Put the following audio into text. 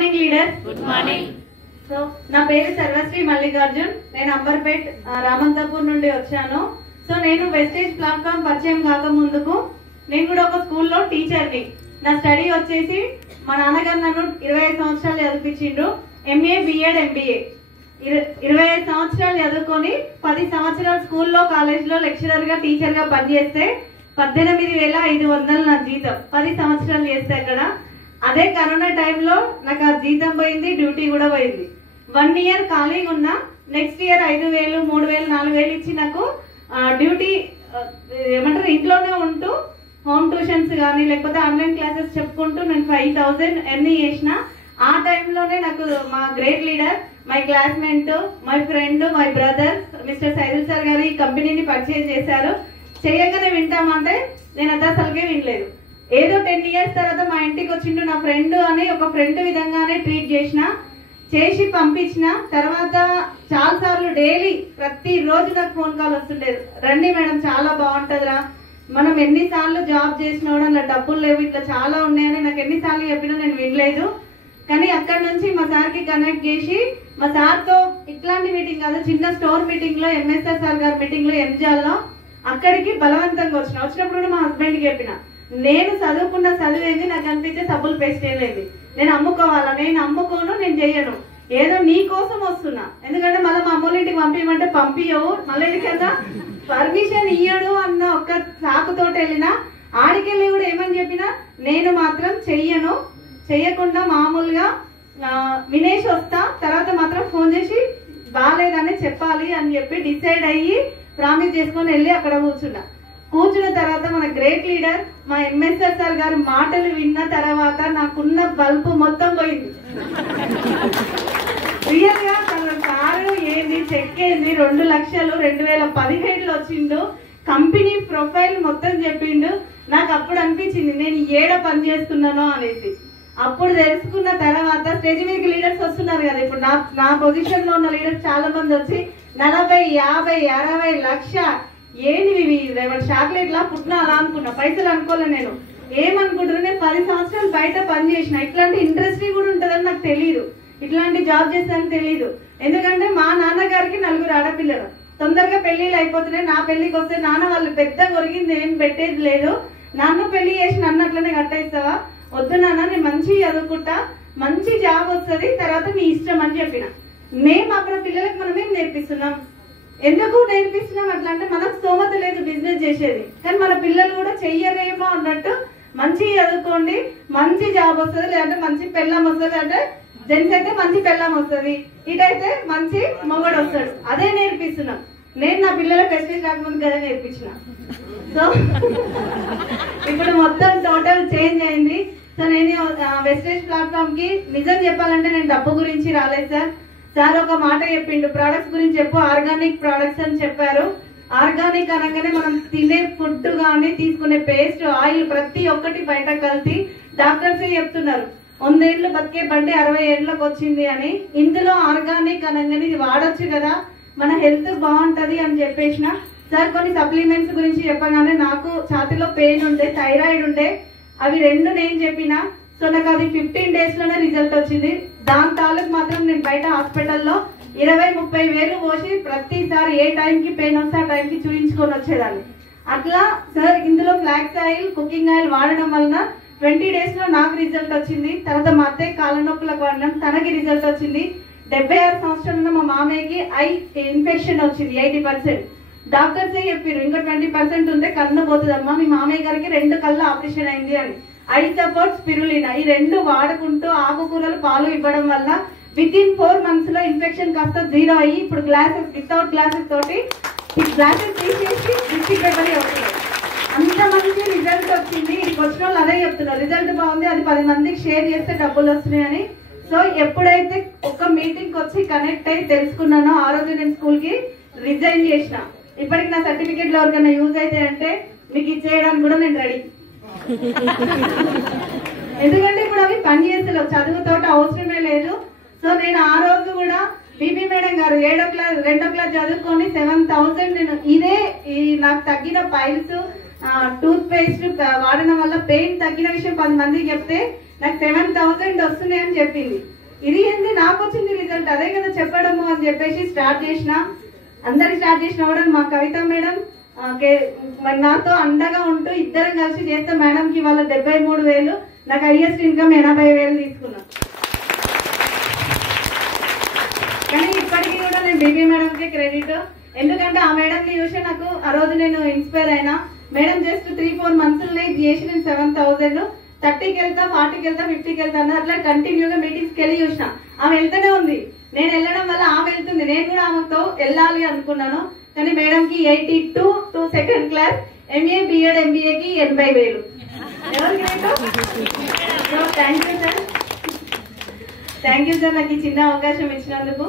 Morning leader. Good morning. So నా పేరు సర్వశ్రీ మల్లికార్జున్. నేను అంబర్పేట్ రామంతపూర్ నుండి వచ్చాను. సో నేను వెస్టేజ్ ప్లాట్ఫామ్ పరిచయం కాక ముందుకు నేను కూడా ఒక స్కూల్లో టీచర్ని. నా స్టడీ వచ్చేసి మా నాన్నగారు నన్ను 25 సంవత్సరాలు చదివించిండ్రు. ఎంఏ బిఎడ్ ఎంబీఏ 25 సంవత్సరాలు చదువుకొని 10 సంవత్సరాలు స్కూల్లో కాలేజ్లో లెక్చరర్ గా టీచర్ గా పనిచేస్తే 18,500 నా జీతం. 10 సంవత్సరాలు చేస్తే అక్కడ. అదే కరోనా టైంలో నాకు ఆ జీతం పోయింది, డ్యూటీ కూడా పోయింది. 1 ఇయర్ ఖాళీగా ఉన్నా. నెక్స్ట్ ఇయర్ 5,000, 3,000, 4,000 ఇచ్చి నాకు డ్యూటీ ఏమంటారు ఇంట్లోనే ఉంటూ హోమ్ ట్యూషన్స్ కానీ లేకపోతే ఆన్లైన్ క్లాసెస్ చెప్పుకుంటూ నేను 5,000 ఎర్న్ చేసిన. ఆ టైంలోనే నాకు మా great leader, my classmate, my friend, my brother mister Saidul sir గారు ఈ కంపెనీని పరిచయం చేశారు. చేయగానే వింటామంటే నేను అది అసలుకే వినలేదు. ఏదో 10 ఇయర్స్ తర్వాత మా ఇంటికి వచ్చిండు నా ఫ్రెండ్ అని ఒక ఫ్రెండ్ విధంగానే ట్రీట్ చేసి పంపించిన. తర్వాత చాలా సార్లు డైలీ ప్రతి రోజు నాకు ఫోన్ కాల్ వస్తుండేది. రండి మేడం చాలా బాగుంటదిరా, మనం ఎన్నిసార్లు జాబ్ చేసినా కూడా అలా డబ్బులు లేవు, ఇట్లా చాలా ఉన్నాయని నాకు ఎన్నిసార్లు చెప్పినా నేను వినలేదు. కానీ అక్కడ నుంచి మా సార్కి కనెక్ట్ చేసి మా సార్తో ఇట్లాంటి మీటింగ్ కాదు, చిన్న స్టోర్ మీటింగ్ లో ఎంఎస్ఆర్ సార్ గారి మీటింగ్ లో ఎంజాల్లో అక్కడికి బలవంతంగా వచ్చినప్పుడు మా హస్బెండ్కి చెప్పిన, నేను చదువుకున్న చదివేది నాకు అనిపించే సబ్బులు పేస్ట్ చేయలేదు, నేను అమ్ముకోవాలా, నేను అమ్ముకోను, నేను చెయ్యను, ఏదో నీ కోసం వస్తున్నా. ఎందుకంటే మళ్ళీ మా అమ్మోళ్ళ ఇంటికి పంపించమంటే పంపించవు, మళ్ళీ కదా పర్మిషన్ ఇయ్యడు అన్న ఒక్క సాకుతోటి వెళ్ళినా. ఆడికెళ్ళి కూడా ఏమని చెప్పినా నేను మాత్రం చెయ్యను, చెయ్యకుండా మామూలుగా వినేష్ వస్తా, తర్వాత మాత్రం ఫోన్ చేసి బాగాలేదని చెప్పాలి అని చెప్పి డిసైడ్ అయ్యి ప్రామిస్ చేసుకొని వెళ్ళి అక్కడ కూర్చున్న తర్వాత మన గ్రేట్ లీడర్ మా ఎంఎస్ఆర్ సార్ గారు మాటలు విన్న తర్వాత నాకున్న బల్బు మొత్తం పోయింది. రియల్ గా తన కారు ఏంది, చెక్ ఏంది, 2 లక్షలు 2017లో వచ్చిండు, కంపెనీ ప్రొఫైల్ మొత్తం చెప్పిండు. నాకు అప్పుడు అనిపించింది నేను ఏడ పని చేస్తున్నానో అనేసి. అప్పుడు తెలుసుకున్న తర్వాత స్టేజ్ మీదకి లీడర్స్ వస్తున్నారు కదా, ఇప్పుడు నా పొజిషన్ లో ఉన్న లీడర్స్ చాలా మంది వచ్చి 40, 50, 60 లక్ష ఏంటి చాక్లెట్ లా పుట్టినా అలా అనుకున్నా, పైసలు అనుకోలే. నేను ఏమనుకుంటున్నా, నేను 10 సంవత్సరాలు బయట పని చేసిన, ఇట్లాంటి ఇండస్ట్రీ కూడా ఉంటుందని నాకు తెలియదు, ఇట్లాంటి జాబ్ చేస్తానని తెలియదు. ఎందుకంటే మా నాన్నగారికి 4 ఆడపిల్లలు, తొందరగా పెళ్లిళ్ళు అయిపోతున్నాయి. నా పెళ్లికి వస్తే నాన్న వాళ్ళు పెద్ద కొరిగింది ఏం పెట్టేది లేదు, నన్ను పెళ్లి చేసి నన్ను అట్లనే కట్టేస్తావా, వద్దు నాన్న నేను మంచి చదువుకుంటా, మంచి జాబ్ వస్తుంది, తర్వాత మీ ఇష్టం అని చెప్పిన. మేము అక్కడ పిల్లలకు మనం ఏం నేర్పిస్తున్నాం, ఎందుకు నేర్పిస్తున్నాం అట్లా అంటే మనకు స్తోమత లేదు బిజినెస్ చేసేది, కానీ మన పిల్లలు కూడా చెయ్యరేమో అన్నట్టు మంచి చదువుకోండి, మంచి జాబ్ వస్తుంది, లేదంటే మంచి పెళ్ళం వస్తుంది, అంటే జెంట్స్ అయితే మంచి పెళ్ళం వస్తుంది, ఇటైతే మంచి మొగడు వస్తాడు, అదే నేర్పిస్తున్నాం. నేను నా పిల్లల ఫెస్టివల్ కాకముందు కదా నేర్పించిన. సో ఇప్పుడు మొత్తం టోటల్ చేంజ్ అయింది. సో నేను వెస్టేజ్ ప్లాట్ఫామ్ కి నిజం చెప్పాలంటే నేను డబ్బు గురించి రాలేదు సార్ ఒక మాట చెప్పిండు, ప్రొడక్ట్స్ గురించి చెప్పు, ఆర్గానిక్ ప్రొడక్ట్స్ అని చెప్పారు. ఆర్గానిక్ అనగానే మనం తినే ఫుడ్ కానీ తీసుకునే పేస్ట్, ఆయిల్ ప్రతి ఒక్కటి బయట కలిసి డాక్టర్స్ చెప్తున్నారు 100 ఏళ్ళు బతికే బండి 60 ఏళ్ళకి వచ్చింది అని. ఇందులో ఆర్గానిక్ అనగానే ఇది వాడొచ్చు కదా, మన హెల్త్ బాగుంటది అని చెప్పేసిన. సార్ కొన్ని సప్లిమెంట్స్ గురించి చెప్పగానే నాకు ఛాతిలో పెయిన్ ఉండే, థైరాయిడ్ ఉండే, అవి 2 నేను చెప్పిన. సో నాకు అది 15 days లోనే రిజల్ట్ వచ్చింది. దాని తాలూకు మాత్రం నేను బయట హాస్పిటల్లో 20-30 వేలు పోసి ప్రతిసారి ఏ టైంకి పెయిన్ వస్తే ఆ టైంకి చూయించుకొని వచ్చేదాన్ని. అట్లా సార్ ఇందులో ఫ్లాక్స్ ఆయిల్, కుకింగ్ ఆయిల్ వాడడం వలన 20 days లో నాకు రిజల్ట్ వచ్చింది. తర్వాత మా అత్తయ్య కాళ్ళ నొప్పులకు వాడడం, తనకి రిజల్ట్ వచ్చింది. 76 సంవత్సరాల మా మామయ్యకి ఐ ఇన్ఫెక్షన్ వచ్చింది 80%. డాక్టర్స్ చెప్పారు ఇంకా 20% ఉంటే కన్ను పోతుందమ్మా, మీ మామయ్య గారికి 2 కళ్ళు ఆపరేషన్ అయింది అని. ఐ సపోర్ట్ స్పిరులినా ఈ 2 వాడుకుంటూ ఆకుకూరలు పాలు ఇవ్వడం వల్ల వితిన్ 4 months లో ఇన్ఫెక్షన్ కాస్త 0 అయ్యి ఇప్పుడు గ్లాసెస్ వితౌట్ గ్లాసెస్ తోటి గ్లాసెస్ తీసేసి డిస్ట్రిక్ట్ పేపర్ అవుతున్నారు. అంత మంచి రిజల్ట్ వచ్చింది. ఇక్కడికి వచ్చిన వాళ్ళు అదే చెప్తున్నారు, రిజల్ట్ బాగుంది, అది 10 మందికి షేర్ చేస్తే డబ్బులు వస్తున్నాయని. సో ఎప్పుడైతే ఒక మీటింగ్ వచ్చి కనెక్ట్ అయ్యి తెలుసుకున్నానో ఆ రోజు నేను స్కూల్ కి రిజైన్ చేసిన. ఇప్పటికి నా సర్టిఫికేట్లు ఎవరికైనా యూజ్ అయితే అంటే మీకు ఇచ్చేయడానికి కూడా నేను రెడీ. ఎందుకంటే ఇప్పుడు అవి పని చేస్తలేవు, చదువుతోటి అవసరమే లేదు. సో నేను ఆ రోజు కూడా బీబీ మేడం గారు 7వ క్లాస్ 2వ క్లాస్ చదువుకొని 7,000 నేను ఇదే నాకు తగ్గిన పైల్స్ టూత్ పేస్ట్ వాడడం వల్ల పెయిన్ తగ్గిన విషయం 10 మందికి చెప్తే నాకు 7,000 వస్తున్నాయి అని చెప్పింది. ఇది ఏంది నాకు వచ్చింది రిజల్ట్, అదే కదా చెప్పడము అని చెప్పేసి స్టార్ట్ చేసిన. అందరికి స్టార్ట్ చేసిన కూడా మా కవిత మేడం మరి నాతో అండగా ఉంటూ ఇద్దరం కలిసి చేస్తే మేడంకి వాళ్ళ 73,000, నాకు హైయెస్ట్ ఇన్కమ్ 80,000 తీసుకున్నా. కానీ ఇప్పటికీ కూడా నేను బీబీ మేడంకి క్రెడిట్, ఎందుకంటే ఆ మేడంని చూసి నాకు ఆ రోజు నేను ఇన్స్పైర్ అయినా. మేడం జస్ట్ 3-4 మంత్స్ చేసి నేను 7,000 30కి వెళ్తా, 40కి వెళ్తా, 50కి వెళ్తా అన్న అట్లా కంటిన్యూగా మీటింగ్స్కి వెళ్ళి చూసిన. ఆమె వెళ్తూనే ఉంది, నేను వెళ్ళడం వల్ల ఆమె వెళ్తుంది, నేను కూడా ఆమెతో వెళ్ళాలి అనుకున్నాను. కానీ మేడంకి 82 to second class, MA BEd ఎంబీఏకి 80,000. ఎవరికి thank you sir, thank you sir నాకు ఈ చిన్న అవకాశం ఇచ్చినందుకు.